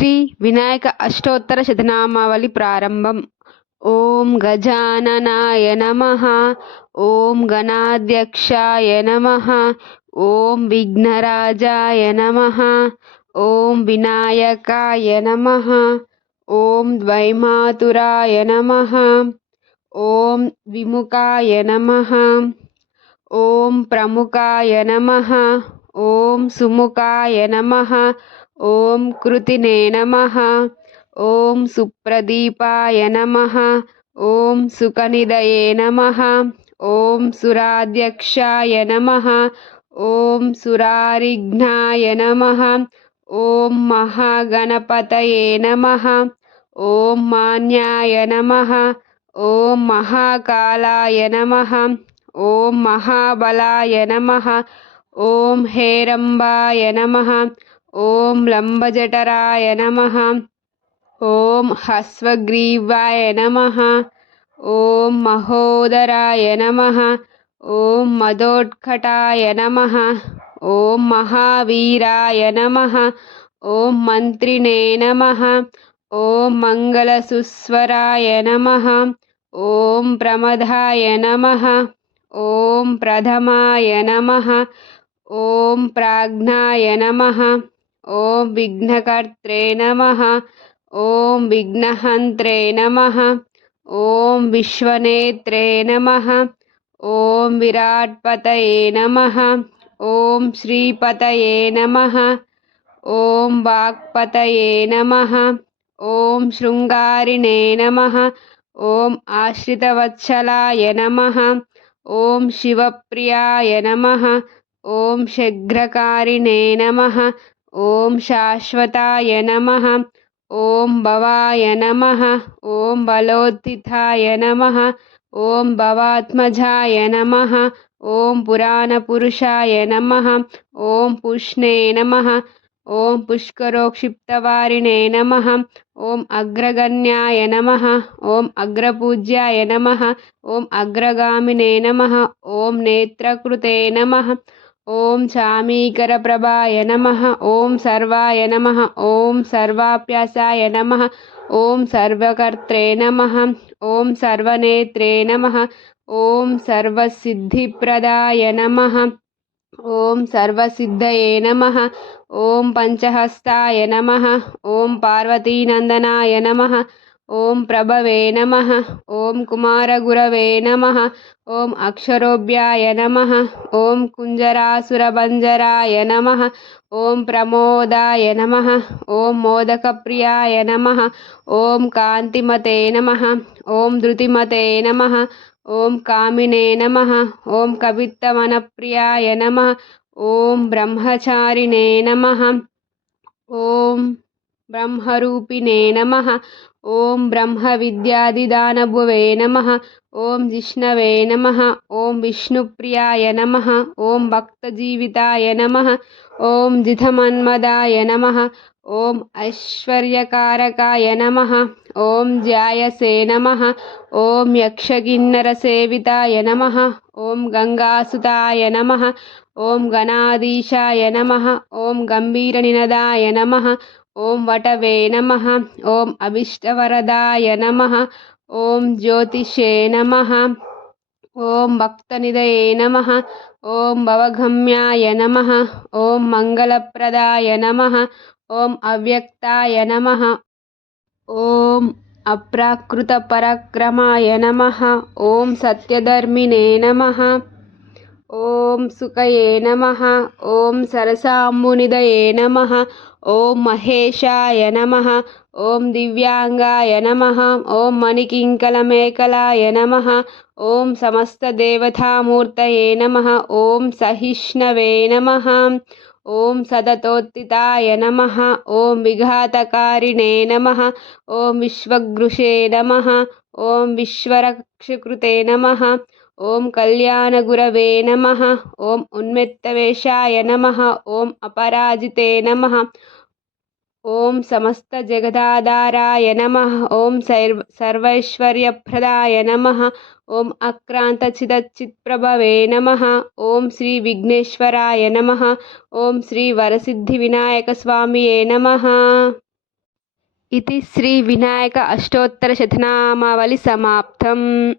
శ్రీ వినాయక అష్టోత్తర శతనామావళి ప్రారంభం. ఓం గజాననాయ నమః. ఓం గణాధ్యక్షాయ నమః. ఓం విఘ్నరాజాయ నమః. ఓం వినాయకాయ నమః. ఓం ద్వైమాతురాయ నమః. ఓం విముఖాయ నమః. ఓం ప్రముఖాయ నమః. ఓం సుముఖాయ నమః. ఓం కృతినే నమః. ఓం సుప్రదీపాయ నమః. ఓం సుఖనిదయే నమః. ఓం సురాధ్యక్షాయ నమః. ఓం సురారిఘ్నాయ నమః. ఓం మహాగణపతయే నమః. ఓం మాన్యాయ నమః. ఓం మహాకాలాయ నమః. ఓం మహాబలాయ నమః. ఓం హేరంబాయ నమః. ఓం లంబజఠరాయ నమః. ఓం హస్వగ్రీవాయ నమః. ఓం మహోదరాయ నమః. ఓం మదోత్కటాయ నమః. ఓం మహావీరాయ నమః. ఓం మంత్రినే నమః. ఓం మంగళసుస్వరాయ నమః. ఓం ప్రమదాయ నమః. ఓం ప్రథమాయ నమః. ఓం ప్రాజ్ఞాయ నమః. ఓం విఘ్నకర్త్రే నమః. ఓం విఘ్నహంత్రే నమః. ఓం విశ్వనేత్రే నమః. ఓం విరాట్పతయే నమః. ఓం శ్రీపతయే నమః. ఓం వాక్పతయే నమః. ఓం శృంగారిణే నమః. ఓం ఆశ్రితవత్సలాయ నమః. ఓం శివప్రియాయ నమః. ఓం శగ్రకారిణే నమః. ఓం శాశ్వతాయ నమః. ఓం భవాయ నమః. ఓం బలోత్థితాయ నమః. ఓం భవాత్మజాయ నమః. ఓం పురాణపురుషాయ నమః. ఓం పుష్ణే నమః. ఓం పుష్కరోక్షిప్తవారిణే నమః. ఓం అగ్రగణ్యాయ నమః. ఓం అగ్రపూజ్యాయ నమః. ఓం అగ్రగామినే నమః. ఓం నేత్రకృతే నమః. ఓం చామీకరప్రభాయ నమః. ఓం సర్వాయ నమః. ఓం సర్వాప్యాసాయ నమః. ఓం సర్వకర్త్రే నమః. ఓం సర్వనేత్రే నమః. ఓం సర్వసిద్ధిప్రదాయ నమః. ఓం సర్వసిద్ధయే నమః. ఓం పంచహస్తాయ నమః. ఓం పార్వతీనందనాయ నమః. ఓం ప్రభవే నమః. ఓం కుమారగురవే నమః. ఓం అక్షరోభ్యాయ నమః. ఓం కుంజరాసురభంజరాయ నమః. ఓం ప్రమోదాయ నమః. ఓం మోదకప్రియాయ నమః. ఓం కాంతిమతే నమః. ఓం ధృతిమతే నమః. ఓం కామినే నమః. ఓం కవిత్తవనప్రియాయ నమః. ఓం బ్రహ్మచారిణే నమః. ఓం బ్రహ్మరూపిణే నమః. ఓం బ్రహ్మ విద్యాదిదానభువే నమః. ఓం జిష్ణవే నమః. ఓం విష్ణుప్రియాయ నమః. ఓం భక్తజీవితాయ నమః. ఓం జితమన్మదాయ నమః. ఓం ఐశ్వర్యకారకాయ నమః. ఓం జ్యాయసే నమః. ఓం యక్షకిన్నరసేవితాయ నమః. ఓం గంగాసుతాయ నమః. ఓం గణాధీశాయ నమః. ఓం గంభీరనినదాయ నమః. ఓం వటవే నమః. ఓం అభీష్టవరదాయ నమః. ఓం జ్యోతిషే నమః. ఓం భక్తనిధయే నమః. ఓం భవగమ్యాయ నమః. ఓం మంగళప్రదాయ నమః. ఓం అవ్యక్తాయ నమః. ఓం అప్రాకృతపరక్రమాయ నమః. ఓం సత్యధర్మిణే నమః. ఓం సుఖయే నమః. ఓం సరసాంబునిధయే నమః. ఓం మహేశాయ నమః. ఓం దివ్యాంగాయ నమః. ఓం మణికింకలమేకలాయ నమః. ఓం సమస్తదేవతామూర్తయే నమః. ఓం సహిష్ణవే నమః. ఓం సతతోత్థితాయ నమః. ఓం విఘాతకారిణే నమః. ఓం విశ్వగృషే నమః. ఓం విశ్వరక్షకృతే నమః. ఓం కళ్యాణగురవే నమః. ఓం ఉన్మెత్తవేషాయ నమః. ఓం అపరాజితే నమః. ఓం సమస్తజగదాధారాయ నమః. ఓం సర్వైశ్వర్యప్రదాయ నమః. ఓం అక్రాంతచితచిత్ప్రభవే నమః. ఓం శ్రీ విఘ్నేశ్వరాయ నమః. ఓం శ్రీ వరసిద్ధి వినాయక స్వామియే నమః. इति श्री विनायक अष्टोत्तर शतनामावली समाप्तम्।